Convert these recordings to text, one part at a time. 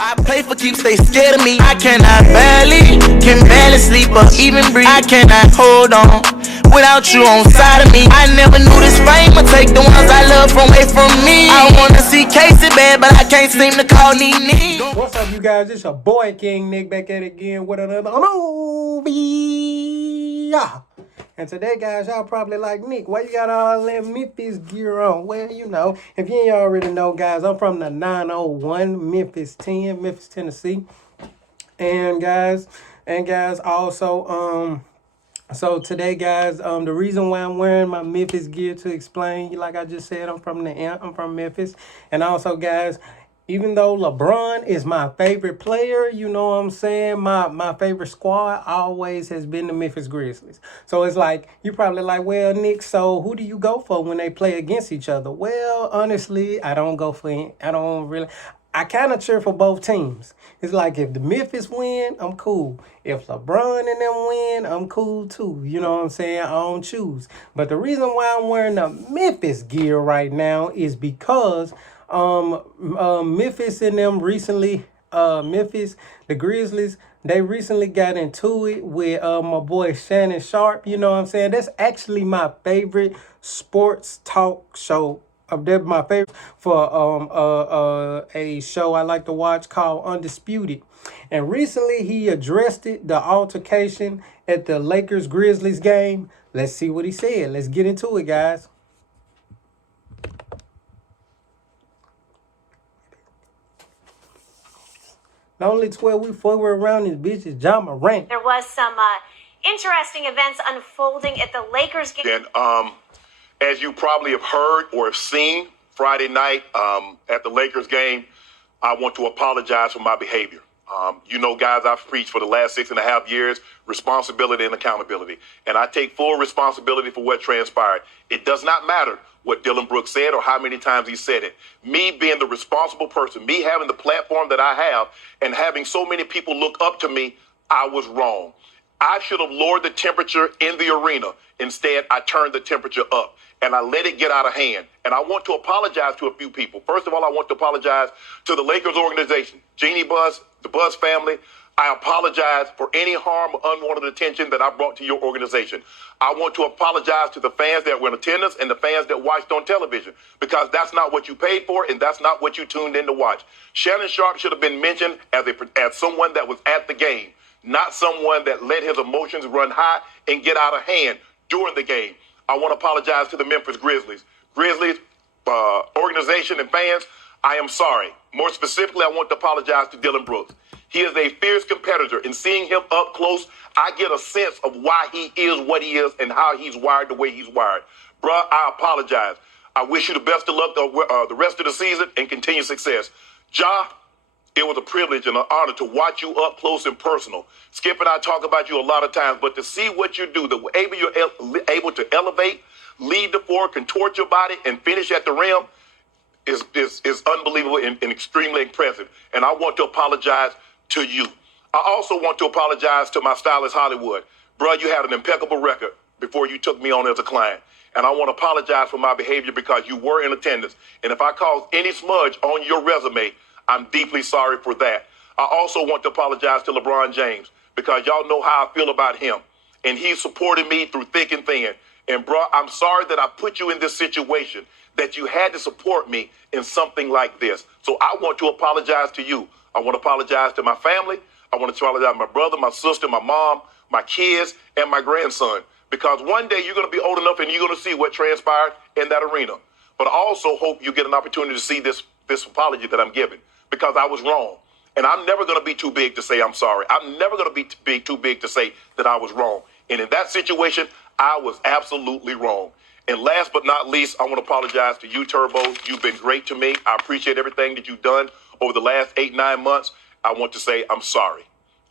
I play for keeps, they scared of me. I can barely sleep or even breathe. I cannot hold on without you on side of me. I never knew this fame would take the ones I love away from me. I wanna see Casey bad, but I can't seem to call Nene. What's up, you guys? It's your boy King Nick back at it again with another movie. And today, guys, y'all probably like, Nick, why you got all that Memphis gear on? Well, you know, if you ain't already know, guys, I'm from the 901 Memphis 10, Memphis, Tennessee. And guys, also, so today, guys, the reason why I'm wearing my Memphis gear, to explain, like I just said, I'm from Memphis. And also, guys, even though LeBron is my favorite player, you know what I'm saying, my favorite squad always has been the Memphis Grizzlies. So it's like, you probably like, well, Nick, so who do you go for when they play against each other? Well, honestly, I kind of cheer for both teams. It's like, if the Memphis win, I'm cool. If LeBron and them win, I'm cool too. You know what I'm saying? I don't choose. But the reason why I'm wearing the Memphis gear right now is because Memphis and them recently, the Grizzlies, they recently got into it with my boy Shannon Shape. You know what I'm saying? That's actually my favorite sports talk show. They're my favorite for a show I like to watch called Undisputed. And recently he addressed the altercation at the Lakers-Grizzlies game. Let's see what he said. Let's get into it, guys. The only 12 we forward around this bitch is John Morant. There was some interesting events unfolding at the Lakers game. And as you probably have heard or have seen Friday night at the Lakers game, I want to apologize for my behavior. You know, guys, I've preached for the last 6.5 years, responsibility and accountability. And I take full responsibility for what transpired. It does not matter what Dillon Brooks said or how many times he said it. Me being the responsible person, me having the platform that I have and having so many people look up to me, I was wrong. I should have lowered the temperature in the arena. Instead, I turned the temperature up and I let it get out of hand. And I want to apologize to a few people. First of all, I want to apologize to the Lakers organization, Jeannie Buss, the Buss family. I apologize for any harm or unwanted attention that I brought to your organization. I want to apologize to the fans that were in attendance and the fans that watched on television, because that's not what you paid for and that's not what you tuned in to watch. Shannon Shape should have been mentioned as someone that was at the game, not someone that let his emotions run high and get out of hand during the game. I want to apologize to the Memphis Grizzlies. Organization and fans, I am sorry. More specifically, I want to apologize to Dillon Brooks. He is a fierce competitor, and seeing him up close, I get a sense of why he is what he is and how he's wired the way he's wired. Bruh, I apologize. I wish you the best of luck the rest of the season and continued success. Ja, it was a privilege and an honor to watch you up close and personal. Skip and I talk about you a lot of times, but to see what you do, you're able to elevate, lead the floor, contort your body, and finish at the rim is unbelievable and extremely impressive. And I want to apologize to you. I also want to apologize to my stylist, Hollywood. Bruh, you had an impeccable record before you took me on as a client. And I want to apologize for my behavior because you were in attendance. And if I caused any smudge on your resume, I'm deeply sorry for that. I also want to apologize to LeBron James because y'all know how I feel about him. And he supported me through thick and thin. And bro, I'm sorry that I put you in this situation, that you had to support me in something like this. So I want to apologize to you. I want to apologize to my family. I want to apologize to my brother, my sister, my mom, my kids, and my grandson. Because one day you're going to be old enough and you're going to see what transpired in that arena. But I also hope you get an opportunity to see this apology that I'm giving, because I was wrong. And I'm never going to be too big to say I'm sorry. I'm never going to be too big to say that I was wrong. And in that situation, I was absolutely wrong. And last but not least, I want to apologize to you, Turbo. You've been great to me. I appreciate everything that you've done over the last 8-9 months. I want to say I'm sorry.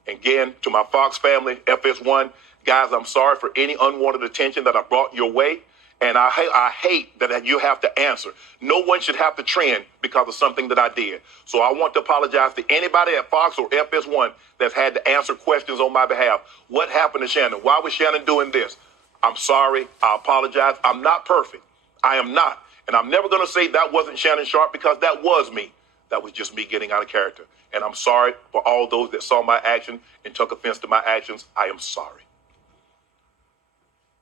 Again, to my Fox family, FS1, guys, I'm sorry for any unwanted attention that I brought your way. And I hate that you have to answer. No one should have to trend because of something that I did. So I want to apologize to anybody at Fox or FS1 that's had to answer questions on my behalf. What happened to Shannon? Why was Shannon doing this? I'm sorry. I apologize. I'm not perfect. I am not. And I'm never going to say that wasn't Shannon Shape, because that was me. That was just me getting out of character. And I'm sorry for all those that saw my action and took offense to my actions. I am sorry.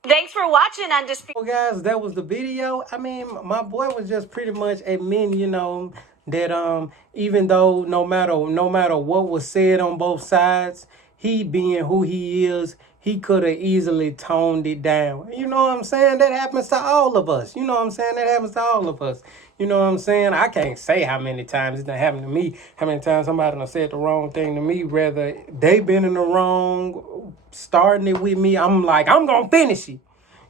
Thanks for watching Undisputed. Well, guys, that was the video. I mean, my boy was just pretty much admitting, you know, that even though no matter what was said on both sides, he being who he is, he could have easily toned it down. You know what I'm saying? That happens to all of us. You know what I'm saying? That happens to all of us. You know what I'm saying? I can't say how many times it's done happened to me, how many times somebody done said the wrong thing to me, whether they been in the wrong, starting it with me. I'm like, I'm going to finish it.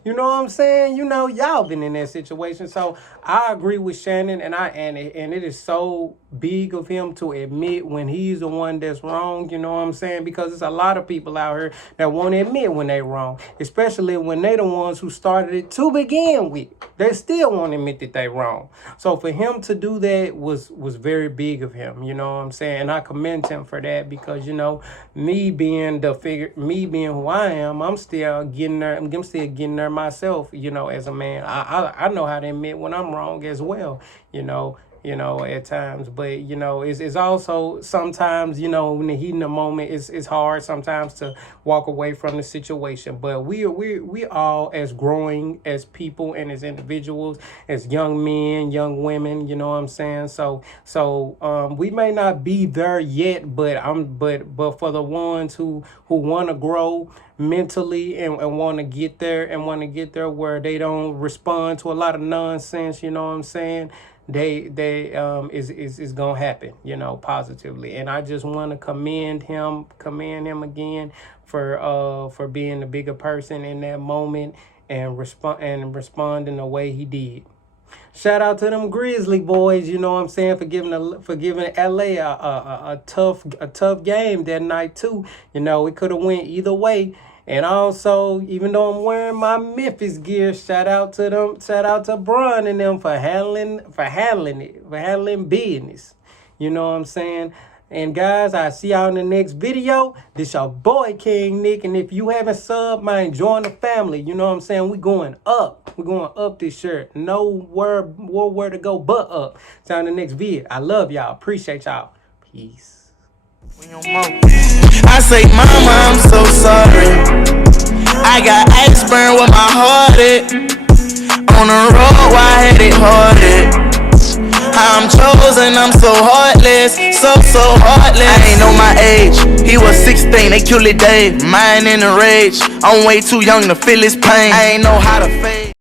You know what I'm saying? You know, y'all been in that situation. So I agree with Shannon, and it is so big of him to admit when he's the one that's wrong. You know what I'm saying? Because there's a lot of people out here that won't admit when they're wrong, especially when they the ones who started it to begin with. They still won't admit that they're wrong. So for him to do that was very big of him. You know what I'm saying? And I commend him for that because, you know, me being who I am, I'm still getting there myself, you know, as a man. I know how to admit when I'm wrong as well, you know, at times. But, you know, it's also sometimes, you know, when the heat in the moment, it's hard sometimes to walk away from the situation. But we all, as growing as people and as individuals, as young men, young women, you know what I'm saying? So we may not be there yet, but for the ones who want to grow mentally and want to get there where they don't respond to a lot of nonsense, you know what I'm saying? Is gonna happen, you know, positively. And I just want to commend him again for being the bigger person in that moment and responding the way he did. Shout out to them Grizzly boys, you know what I'm saying, for giving LA a tough game that night too. You know, it could have went either way. And also, even though I'm wearing my Memphis gear, shout out to Bron and them for handling business. You know what I'm saying? And guys, I'll see y'all in the next video. This your boy King Nick, and if you haven't subbed, man, join the family. You know what I'm saying? We going up. We're going up this shirt. Nowhere to go but up. See y'all in the next video. I love y'all. Appreciate y'all. Peace. I say, mama, I'm so sorry. I got ice burn with my heart at. On the road, why I had it hearted. How I'm chosen, I'm so heartless. So heartless. I ain't know my age. He was 16, they killed it Dave. Mine in a rage. I'm way too young to feel his pain. I ain't know how to fade.